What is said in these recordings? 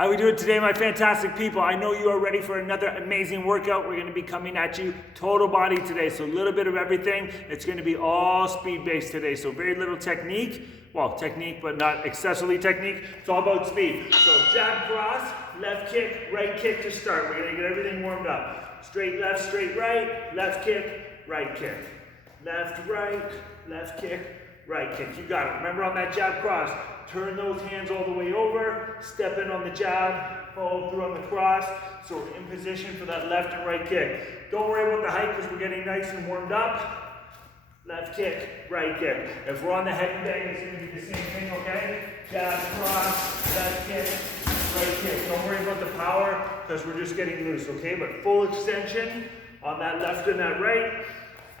How we doing today, my fantastic people? I know you are ready for another amazing workout. We're going to be coming at you total body today. So a little bit of everything. It's going to be all speed-based today. So very little technique. Well, technique, but not excessively technique. It's all about speed. So jab cross, left kick, right kick to start. We're going to get everything warmed up. Straight left, straight right, left kick, right kick. Left, right, left kick, right kick. You got it. Remember on that jab cross, turn those hands all the way over, step in on the jab, follow through on the cross. So we're in position for that left and right kick. Don't worry about the height because we're getting nice and warmed up. Left kick, right kick. If we're on the head and bang, it's going to be the same thing, okay? Jab, cross, left kick, right kick. Don't worry about the power because we're just getting loose, okay? But full extension on that left and that right.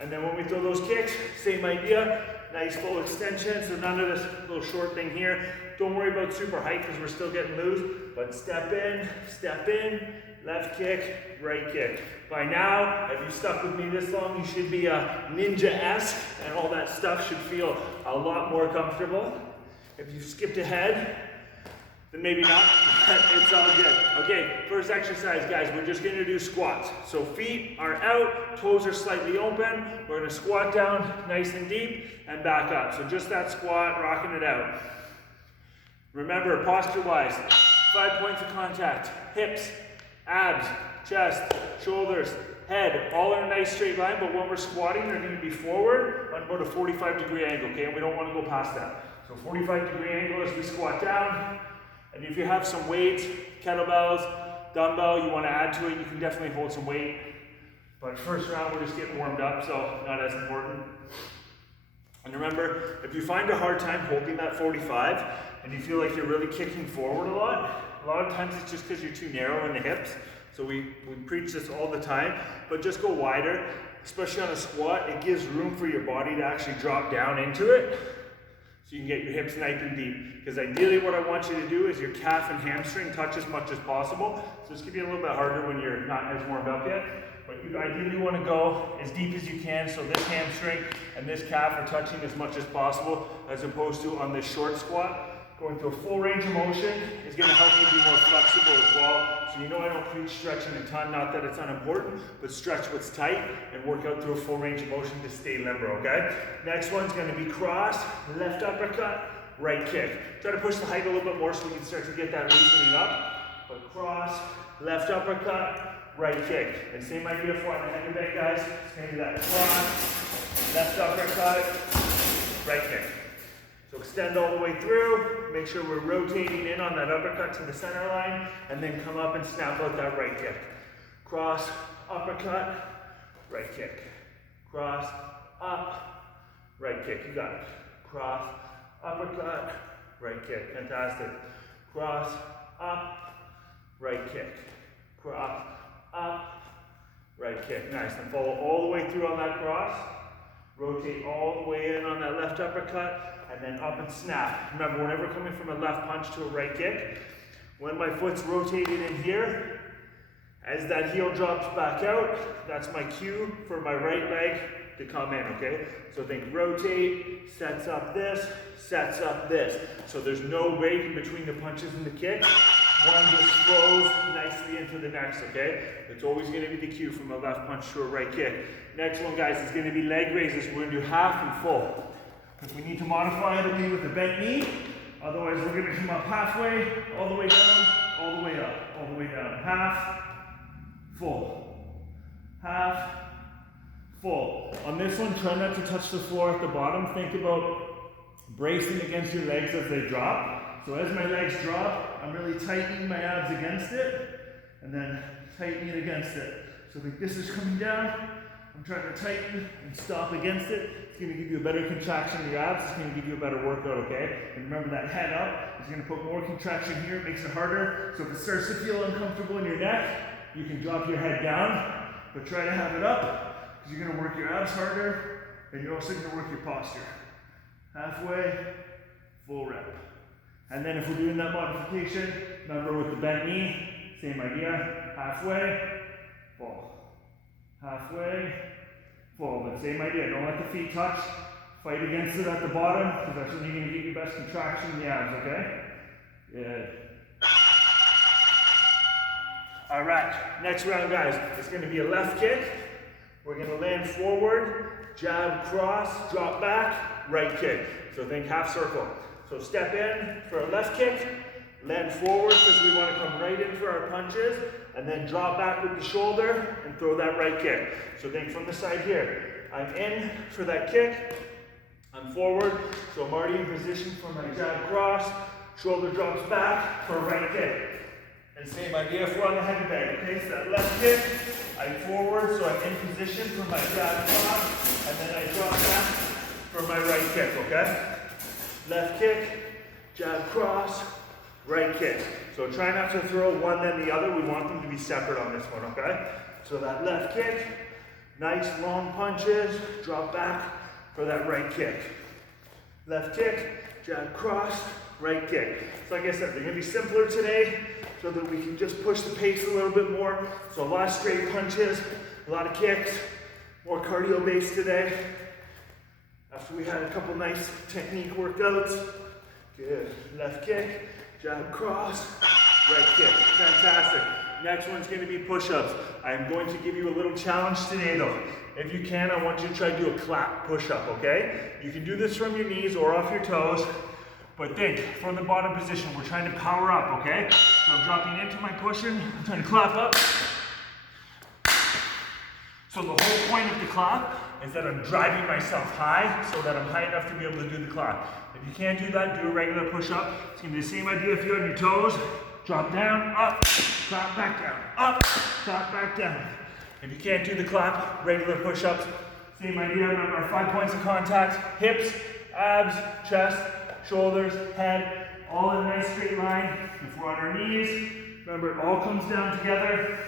And then when we throw those kicks, same idea. Nice full extension, so none of this little short thing here. Don't worry about super height because we're still getting loose, but step in, left kick, right kick. By now, if you stuck with me this long, you should be a ninja-esque, and all that stuff should feel a lot more comfortable. If you've skipped ahead, then maybe not, but it's all good. Okay, first exercise, guys, we're just gonna do squats. So feet are out, toes are slightly open. We're gonna squat down nice and deep and back up. So just that squat, rocking it out. Remember, posture-wise, 5 points of contact. Hips, abs, chest, shoulders, head, all in a nice straight line, but when we're squatting, they're gonna be forward on about a 45-degree angle, okay? And we don't wanna go past that. So 45-degree angle as we squat down. And if you have some weights, kettlebells, dumbbell, you want to add to it, you can definitely hold some weight. But first round, we're just getting warmed up, so not as important. And remember, if you find a hard time holding that 45 and you feel like you're really kicking forward a lot of times it's just because you're too narrow in the hips. So we preach this all the time, but just go wider, especially on a squat. It gives room for your body to actually drop down into it. So you can get your hips nice and deep. Because ideally what I want you to do is your calf and hamstring touch as much as possible. So this could be a little bit harder when you're not as warmed up yet. But you ideally want to go as deep as you can so this hamstring and this calf are touching as much as possible as opposed to on this short squat. Going through a full range of motion is going to help you be more flexible as well. So you know I don't preach stretching a ton, not that it's unimportant, but stretch what's tight and work out through a full range of motion to stay limber, okay? Next one's going to be cross, left uppercut, right kick. Try to push the height a little bit more so we can start to get that loosening up. But cross, left uppercut, right kick. And same idea for on the head and bang, guys. It's going to be that cross, left uppercut, right kick. So extend all the way through, make sure we're rotating in on that uppercut to the center line, and then come up and snap out that right kick. Cross, uppercut, right kick. Cross, up, right kick. You got it. Cross, uppercut, right kick. Fantastic. Cross, up, right kick. Cross, up, right kick. Nice. And follow all the way through on that cross. Rotate all the way in on that left uppercut, and then up and snap. Remember, whenever coming from a left punch to a right kick, when my foot's rotated in here, as that heel drops back out, that's my cue for my right leg to come in, okay? So think rotate, sets up this, sets up this. So there's no break in between the punches and the kick. One just flows nicely into the next, okay? It's always going to be the cue from a left punch to a right kick. Next one, guys, is going to be leg raises. We're going to do half and full. If we need to modify it, it'll be with a bent knee. Otherwise, we're going to come up halfway, all the way down, all the way up, all the way down. Half, full. Half, full. On this one, try not to touch the floor at the bottom. Think about bracing against your legs as they drop. So as my legs drop, I'm really tightening my abs against it, and then tightening against it. So if this is coming down, I'm trying to tighten and stop against it. It's going to give you a better contraction in your abs. It's going to give you a better workout, okay? And remember that head up is going to put more contraction here. It makes it harder. So if it starts to feel uncomfortable in your neck, you can drop your head down, but try to have it up because you're going to work your abs harder, and you're also going to work your posture. Halfway, full rep. And then if we're doing that modification, remember with the bent knee, same idea, halfway, full. Halfway, full. But same idea, don't let the feet touch. Fight against it at the bottom, because that's when you're going to get your best contraction in the abs, okay? Good. All right, next round, guys. It's gonna be a left kick. We're gonna land forward, jab, cross, drop back, right kick. So think half circle. So step in for a left kick, land forward because we want to come right in for our punches, and then drop back with the shoulder and throw that right kick. So think from the side here. I'm in for that kick, I'm forward, so I'm already in position for my jab cross, shoulder drops back for a right kick. And same idea if we're on the heavy bag, okay? So that left kick, I'm forward, so I'm in position for my jab cross, and then I drop back for my right kick, okay? Left kick, jab cross, right kick. So try not to throw one then the other. We want them to be separate on this one, okay? So that left kick, nice long punches, drop back for that right kick. Left kick, jab cross, right kick. So like I said, they're gonna be simpler today so that we can just push the pace a little bit more. So a lot of straight punches, a lot of kicks, more cardio based today. After we had a couple nice technique workouts. Good. Left kick, jab cross, right kick. Fantastic. Next one's going to be push-ups. I'm going to give you a little challenge today though. If you can, I want you to try to do a clap push-up, okay? You can do this from your knees or off your toes, but think from the bottom position. We're trying to power up, okay? So I'm dropping into my push-in, I'm trying to clap up. So the whole point of the clap is that I'm driving myself high so that I'm high enough to be able to do the clap. If you can't do that, do a regular push-up. It's gonna be the same idea if you're on your toes. Drop down, up, drop back down, up, drop back down. If you can't do the clap, regular push-ups. Same idea, remember 5 points of contact, hips, abs, chest, shoulders, head, all in a nice straight line. If we're on our knees, remember it all comes down together.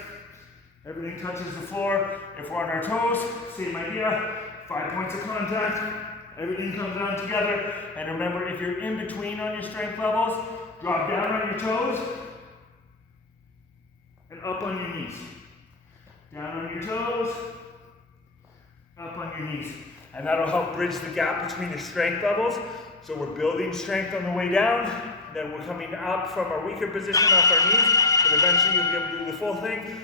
Everything touches the floor. If we're on our toes, same idea. 5 points of contact. Everything comes down together. And remember, if you're in between on your strength levels, drop down on your toes and up on your knees. Down on your toes, up on your knees. And that'll help bridge the gap between the strength levels. So we're building strength on the way down. Then we're coming up from our weaker position off our knees. And eventually you'll be able to do the full thing.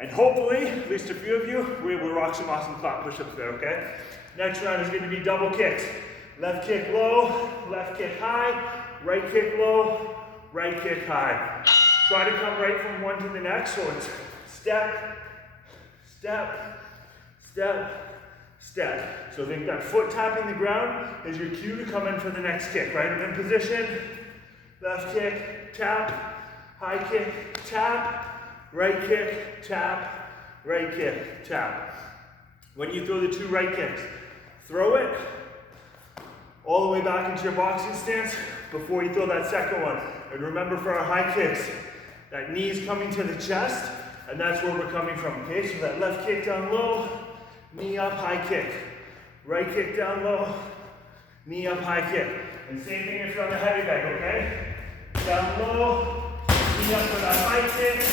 And hopefully, at least a few of you, we're able to rock some awesome clap push-ups there, okay? Next round is going to be double kicks. Left kick low, left kick high, right kick low, right kick high. Try to come right from one to the next, so it's step, step, step, step. So think that foot tapping the ground is your cue to come in for the next kick, right? I'm in position, left kick, tap, high kick, tap, right kick, tap, right kick, tap. When you throw the two right kicks, throw it all the way back into your boxing stance before you throw that second one. And remember for our high kicks, that knee's coming to the chest, and that's where we're coming from, okay? So that left kick down low, knee up, high kick. Right kick down low, knee up, high kick. And same thing if you're on the heavy bag, okay? Down low, knee up for that high kick.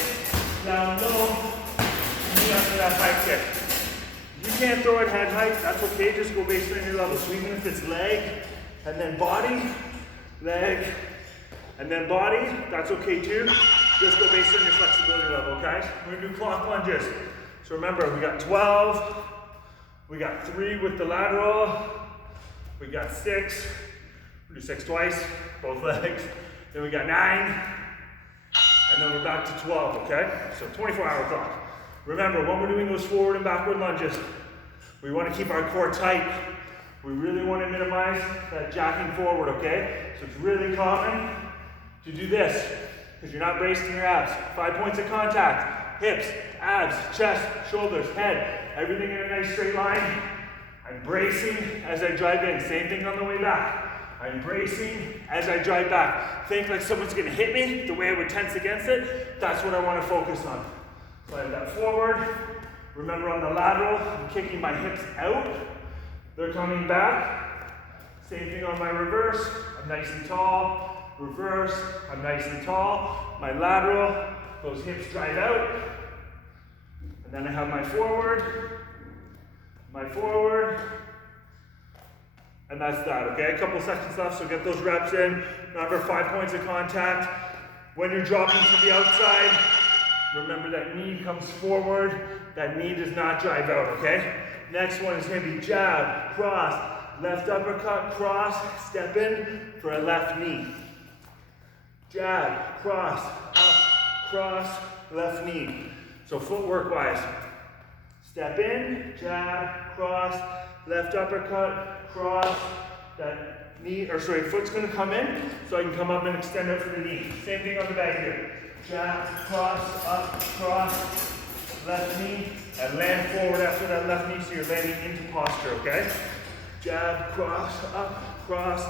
Down low, knee up for that high kick. If you can't throw it head height, that's okay, just go based on your level. So even if it's leg, and then body, leg, and then body, that's okay too. Just go based on your flexibility level, okay? We're gonna do clock lunges. So remember, we got 12, we got 3 with the lateral, we got 6, we'll do 6 twice, both legs, then we got 9, and then we're back to 12, okay? So 24-hour clock. Remember, when we're doing those forward and backward lunges, we want to keep our core tight. We really want to minimize that jacking forward, okay? So it's really common to do this, because you're not bracing your abs. 5 points of contact, hips, abs, chest, shoulders, head, everything in a nice straight line. I'm bracing as I drive in. Same thing on the way back. I'm bracing as I drive back. Think like someone's gonna hit me, the way I would tense against it. That's what I wanna focus on. So I have that forward. Remember on the lateral, I'm kicking my hips out. They're coming back. Same thing on my reverse. I'm nice and tall. Reverse, I'm nice and tall. My lateral, those hips drive out. And then I have my forward, and that's that, okay? A couple seconds left, so get those reps in. Remember, 5 points of contact. When you're dropping to the outside, Remember that knee comes forward, that knee does not drive out, okay? Next one is gonna be jab, cross, left uppercut, cross, step in for a left knee. Jab, cross, up, cross, left knee. So footwork wise, step in, jab, cross, left uppercut, cross, that knee, or sorry, foot's gonna come in, so I can come up and extend out for the knee. Same thing on the back here. Jab, cross, up, cross, left knee, and land forward after that left knee, so you're landing into posture, okay? Jab, cross, up, cross,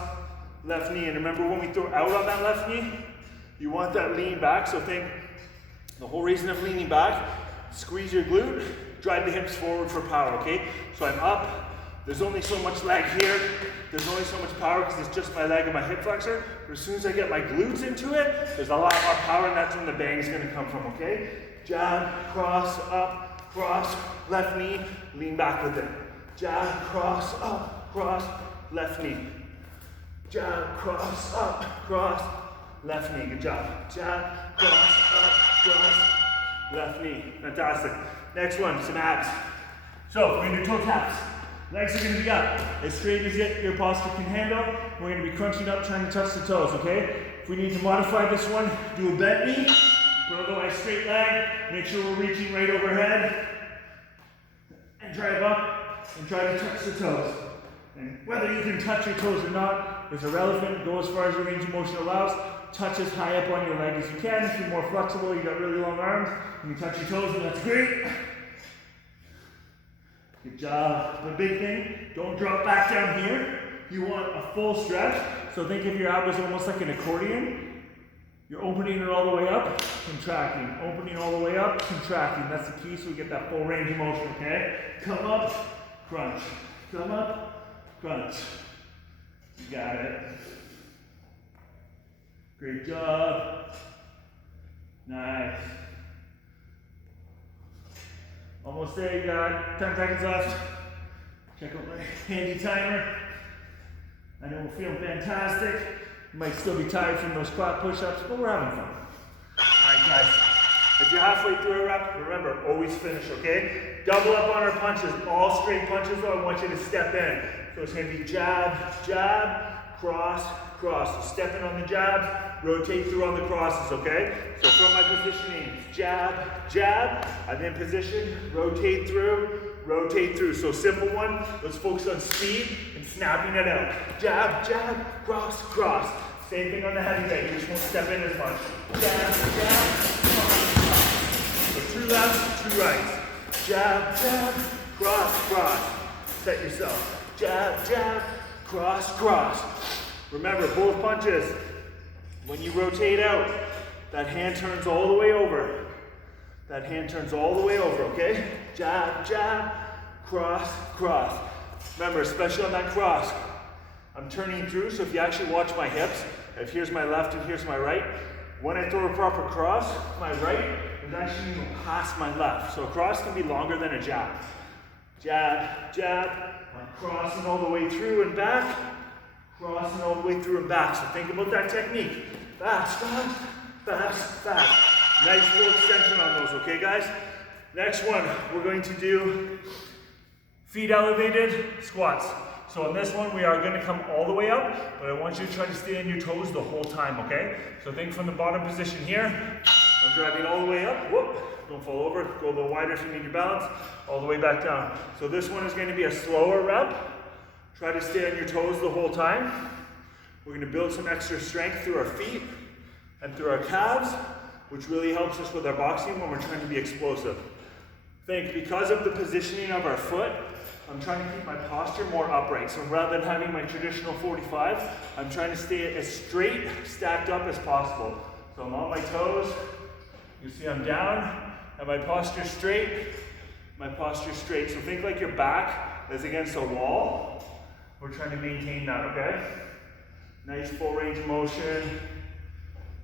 left knee. And remember when we throw out on that left knee, you want that lean back, so think, the whole reason of leaning back, squeeze your glute, drive the hips forward for power, okay? So I'm up, there's only so much leg here, there's only so much power because it's just my leg and my hip flexor, but as soon as I get my glutes into it, there's a lot more power, and that's when the bang's gonna come from, okay? Jab, cross, up, cross, left knee, lean back with it. Jab, cross, up, cross, left knee. Jab, cross, up, cross, left knee. Good job. Jab, cross, up, cross, left knee. Fantastic. Next one, some abs. So we're gonna do toe taps. Legs are gonna be up as straight as your posture can handle. We're gonna be crunching up, trying to touch the toes, okay? If we need to modify this one, do a bent knee, but otherwise straight leg. Make sure we're reaching right overhead. And drive up and try to touch the toes. And whether you can touch your toes or not is irrelevant. Go as far as your range of motion allows. Touch as high up on your leg as you can. If you're more flexible, you got really long arms, you can touch your toes, and that's great. Good job. The big thing, don't drop back down here. You want a full stretch. So think of your abs almost like an accordion. You're opening it all the way up, contracting. Opening all the way up, contracting. That's the key, so we get that full range of motion, okay? Come up, crunch. Come up, crunch. You got it. Great job. Nice. Almost there, you got 10 seconds left. Check out my handy timer. I know we're feeling fantastic. You might still be tired from those squat push-ups, but we're having fun. All right, guys. If you're halfway through a rep, remember, always finish, okay? Double up on our punches. All straight punches, though, I want you to step in. So it's going to be jab, jab, cross, cross. So step in on the jab, rotate through on the crosses, okay? So from my positioning, jab, jab, I'm in position, rotate through. So simple one, let's focus on speed and snapping it out. Jab, jab, cross, cross. Same thing on the heavy leg, you just won't step in as much. Jab, jab, cross, cross. So 2 lefts, 2 rights. Jab, jab, cross, cross. Set yourself. Jab, jab, cross, cross. Remember, both punches, when you rotate out, that hand turns all the way over. That hand turns all the way over, okay? Jab, jab, cross, cross. Remember, especially on that cross, I'm turning through, so if you actually watch my hips, if here's my left and here's my right, when I throw a proper cross, my right is actually past my left. So a cross can be longer than a jab. Jab, jab, I'm crossing all the way through and back, crossing all the way through and back. So think about that technique. Fast, fast, fast, fast. Nice full extension on those, okay guys? Next one, we're going to do feet elevated squats. So on this one, we are gonna come all the way up, but I want you to try to stay on your toes the whole time, okay? So think from the bottom position here. I'm driving all the way up, whoop, don't fall over, go a little wider if you need your balance, all the way back down. So this one is gonna be a slower rep. Try to stay on your toes the whole time. We're gonna build some extra strength through our feet and through our calves, which really helps us with our boxing when we're trying to be explosive. Think, because of the positioning of our foot, I'm trying to keep my posture more upright. So rather than having my traditional 45, I'm trying to stay as straight, stacked up as possible. So I'm on my toes, you see I'm down, and my posture's straight, So think like your back is against a wall. We're trying to maintain that, okay? Nice full range of motion.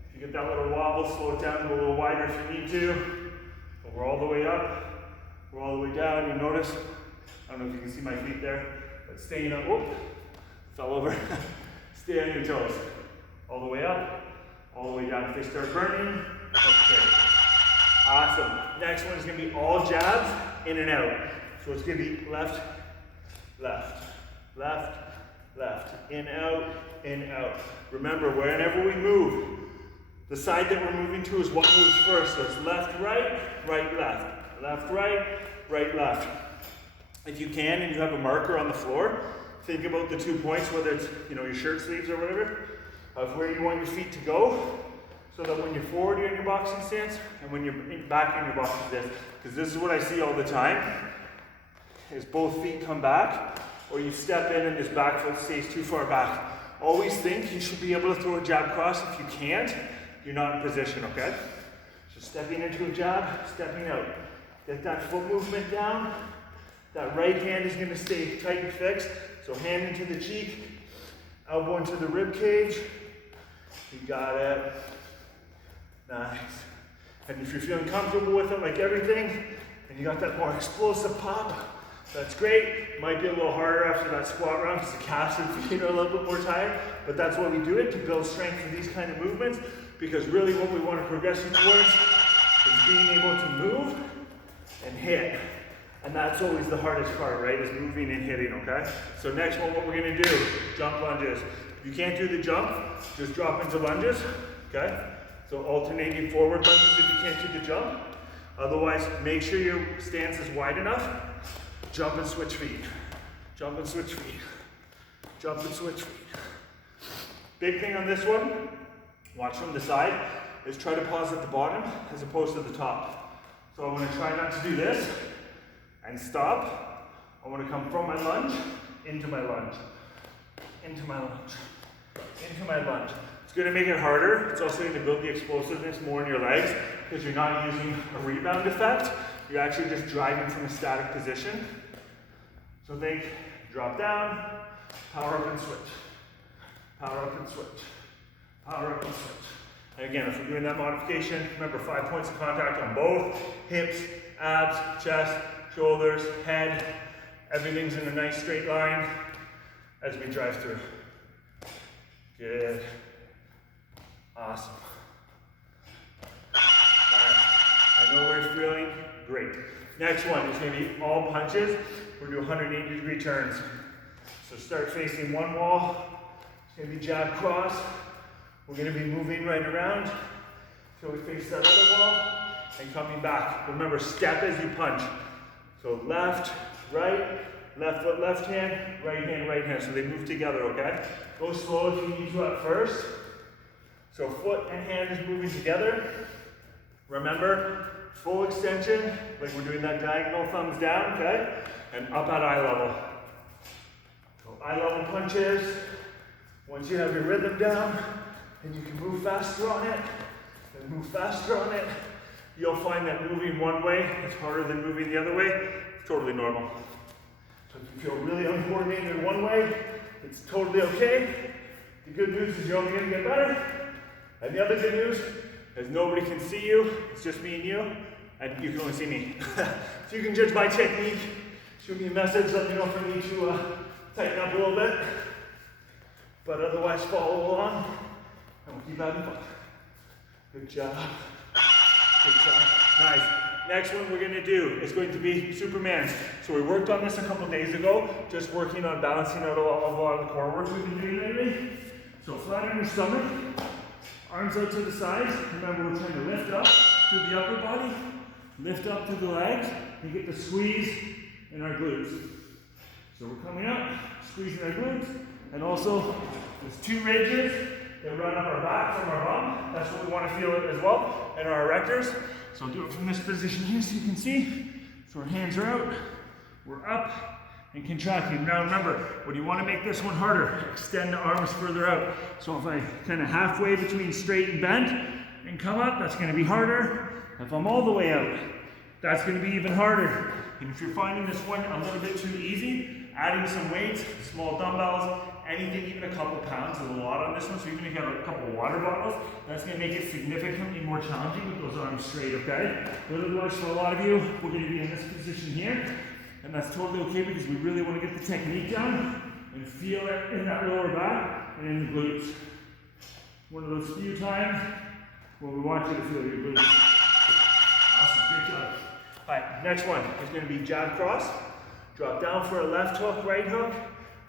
If you get that little wobble, slow it down, go a little wider if you need to. But we're all the way up, we're all the way down. You notice, I don't know if you can see my feet there, but staying up, whoop, fell over. Stay on your toes. All the way up, all the way down. If they start burning, okay. Awesome. Next one is going to be all jabs, in and out. So it's going to be left, left, left, left, in, out, in, out. Remember, whenever we move, the side that we're moving to is what moves first. So it's left, right, right, left, left, right, right, left. If you can and you have a marker on the floor, think about the 2 points, whether it's your shirt sleeves or whatever, of where you want your feet to go, so that when you're forward, you're in your boxing stance, and when you're back in your boxing stance. Because this is what I see all the time, is both feet come back, or you step in and this back foot stays too far back. Always think you should be able to throw a jab cross. If you can't, you're not in position, okay? So stepping into a jab, stepping out. Get that foot movement down. That right hand is gonna stay tight and fixed. So hand into the cheek, elbow into the rib cage. You got it. Nice. And if you're feeling comfortable with it, like everything, and you got that more explosive pop, that's great. Might be a little harder after that squat round because the calves and feet are a little bit more tired, but that's why we do it, to build strength in these kind of movements, because really what we want to progress you towards is being able to move and hit. And that's always the hardest part, right, is moving and hitting, okay? So next one, what we're gonna do, jump lunges. If you can't do the jump, just drop into lunges, okay? So alternating forward lunges if you can't do the jump. Otherwise, make sure your stance is wide enough. Jump and switch feet. Jump and switch feet. Jump and switch feet. Big thing on this one, watch from the side, is try to pause at the bottom as opposed to the top. So I'm gonna try not to do this and stop. I wanna come from my lunge, into my lunge, into my lunge, into my lunge. It's gonna make it harder. It's also gonna build the explosiveness more in your legs because you're not using a rebound effect. You're actually just driving from a static position. So think, drop down, power up and switch. Power up and switch. Power up and switch. And again, if we're doing that modification, remember 5 points of contact on both, hips, abs, chest, shoulders, head. Everything's in a nice straight line as we drive through. Good. Awesome. All right. I know we're feeling great. Next one is going to be all punches. We're going to do 180-degree turns. So start facing one wall. It's going to be jab cross. We're going to be moving right around until we face that other wall and coming back. Remember, step as you punch. So left, right, left foot, left hand, right hand, right hand. So they move together, okay? Go slow if you need to at first. So foot and hand is moving together. Remember, full extension, like we're doing that diagonal thumbs down, okay? And up at eye level. So eye level punches. Once you have your rhythm down, and you can move faster on it, and move faster on it, you'll find that moving one way is harder than moving the other way. It's totally normal. So if you feel really uncoordinated one way, it's totally okay. The good news is you're only gonna get better. And the other good news is nobody can see you. It's just me and you, and you can only see me. So you can judge my technique. Shoot me a message, let me know if I need to tighten up a little bit. But otherwise, follow along, and we'll keep having fun. Good job. Good job. Nice. Next one we're going to do is going to be Superman's. So we worked on this a couple days ago, just working on balancing out a lot of the core work we've been doing lately. So flat on your stomach, arms out to the sides. Remember, we're trying to lift up through the upper body, lift up through the legs, and get the squeeze in our glutes. So we're coming up, squeezing our glutes, and also there's 2 ridges that run up our back from our bum. That's what we want to feel it as well, and our erectors. So I'll do it from this position here so you can see. So our hands are out, we're up and contracting. Now remember, when you want to make this one harder, extend the arms further out. So if I kind of halfway between straight and bent and come up, that's going to be harder. If I'm all the way out, that's going to be even harder. And if you're finding this one a little bit too easy, adding some weights, small dumbbells, anything, even a couple pounds is a lot on this one. So even if you have a couple water bottles, that's going to make it significantly more challenging with those arms straight, okay? But otherwise, for a lot of you, we're going to be in this position here. And that's totally okay because we really want to get the technique down and feel it in that lower back and in the glutes. One of those few times where we want you to feel your glutes. next one is going to be jab cross. Drop down for a left hook, right hook,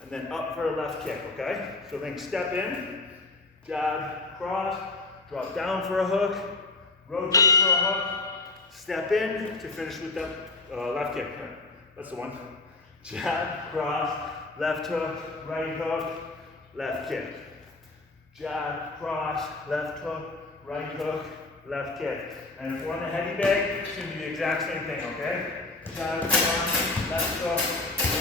and then up for a left kick, okay? So think step in, jab, cross, drop down for a hook, rotate for a hook, step in to finish with the left kick. That's the one. Jab, cross, left hook, right hook, left kick. Jab, cross, left hook, right hook, left kick. And if we're on the heavy bag, it's going to be the exact same thing, okay? Jab, cross, left hook,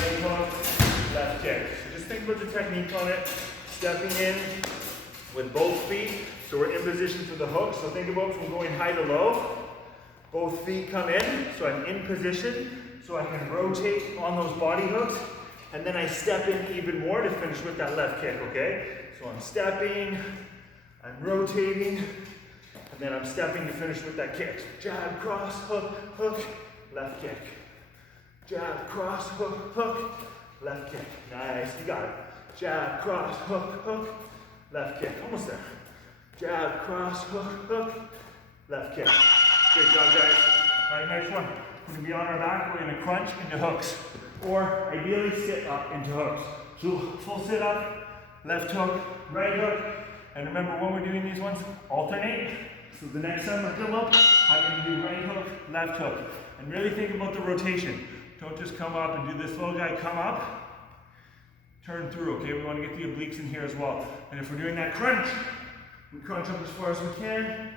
right hook, left kick. So just think about the technique on it. Stepping in with both feet. So we're in position for the hook. So think about from going high to low. Both feet come in, so I'm in position. So I can rotate on those body hooks. And then I step in even more to finish with that left kick, okay? So I'm stepping, I'm rotating, and then I'm stepping to finish with that kick. So jab, cross, hook, hook, left kick. Jab, cross, hook, hook, left kick. Nice, you got it. Jab, cross, hook, hook, left kick. Almost there. Jab, cross, hook, hook, left kick. Great job, guys. All right, next one. We're gonna be on our back, we're gonna crunch into hooks. Or ideally sit up into hooks. So full sit up, left hook, right hook. And remember when we're doing these ones, alternate. So the next time I come up, I'm gonna do right hook, left hook. And really think about the rotation. Don't just come up and do this little guy, come up, turn through, okay? We wanna get the obliques in here as well. And if we're doing that crunch, we crunch up as far as we can.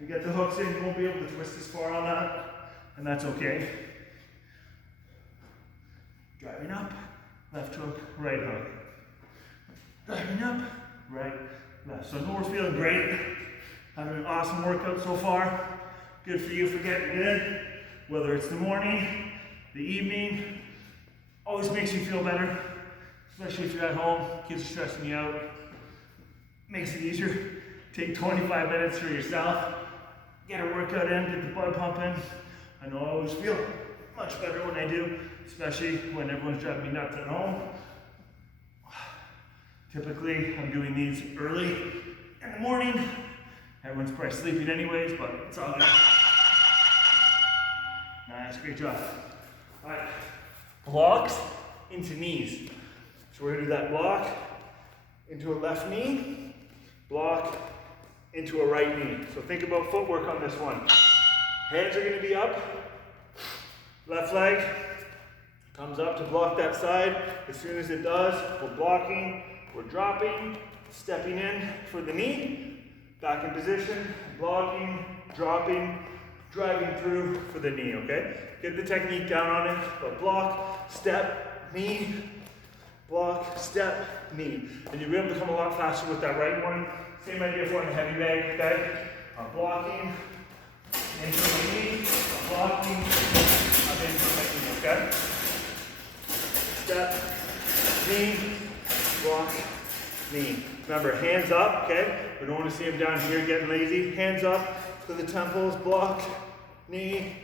You get the hooks in, you won't be able to twist as far on that, and that's okay. Driving up, left hook, right hook. Driving up, right, left. So I know we're feeling great. Having an awesome workout so far. Good for you for getting it in. Whether it's the morning, the evening, always makes you feel better. Especially if you're at home, kids are stressing you out. Makes it easier. Take 25 minutes for yourself. Get a workout in, get the blood pumping. I know I always feel much better when I do, especially when everyone's driving me nuts at home. Typically, I'm doing these early in the morning. Everyone's probably sleeping anyways, but it's all good. Nice, great job. All right, blocks into knees. So we're gonna do that block into a left knee, block into a right knee. So think about footwork on this one. Hands are gonna be up. Left leg comes up to block that side. As soon as it does, we're blocking, we're dropping, stepping in for the knee, back in position, blocking, dropping, driving through for the knee, okay? Get the technique down on it, but block, step, knee, block, step, knee. And you'll be able to come a lot faster with that right one. Same idea for the heavy bag, okay? I'm blocking, into my knee, I'm blocking, I'm into my knee, okay? Step, knee, block, knee. Remember, hands up, okay? We don't want to see them down here getting lazy. Hands up to the temples, block, knee,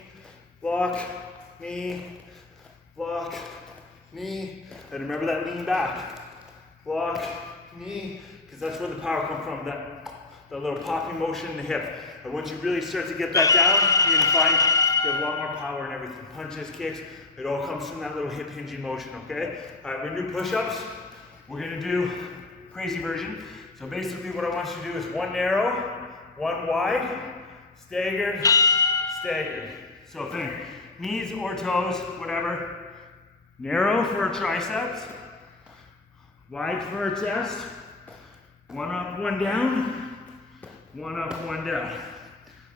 block, knee, block, knee. And remember that lean back. Block, knee, because that's where the power comes from, that little popping motion in the hip. And once you really start to get that down, you're gonna find you have a lot more power and everything. Punches, kicks, it all comes from that little hip hinging motion, okay? All right, we're gonna do push-ups. We're gonna do crazy version. So basically what I want you to do is one narrow, one wide, staggered, staggered. So think, knees or toes, whatever. Narrow for our triceps, wide for our chest, one up, one down, one up, one down.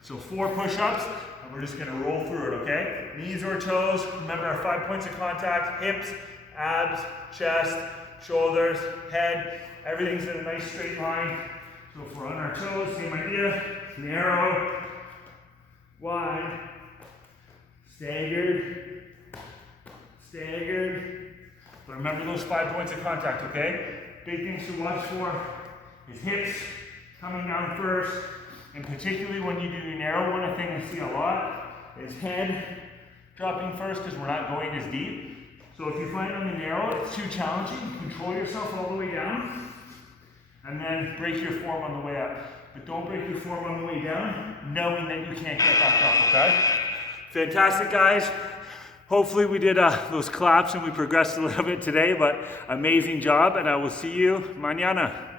So 4 push-ups, and we're just gonna roll through it, okay? Knees or toes, remember our 5 points of contact, hips, abs, chest, shoulders, head, everything's in a nice straight line. So if we're on our toes, same idea, narrow, wide, staggered, staggered. But remember those 5 points of contact, okay? Big things to watch for is hips coming down first, and particularly when you do your narrow one, a thing I see a lot is head dropping first because we're not going as deep. So if you find on the narrow it's too challenging, control yourself all the way down, and then break your form on the way up. But don't break your form on the way down, knowing that you can't get back up, okay? Fantastic, guys. Hopefully we did those claps and we progressed a little bit today, but amazing job, and I will see you mañana.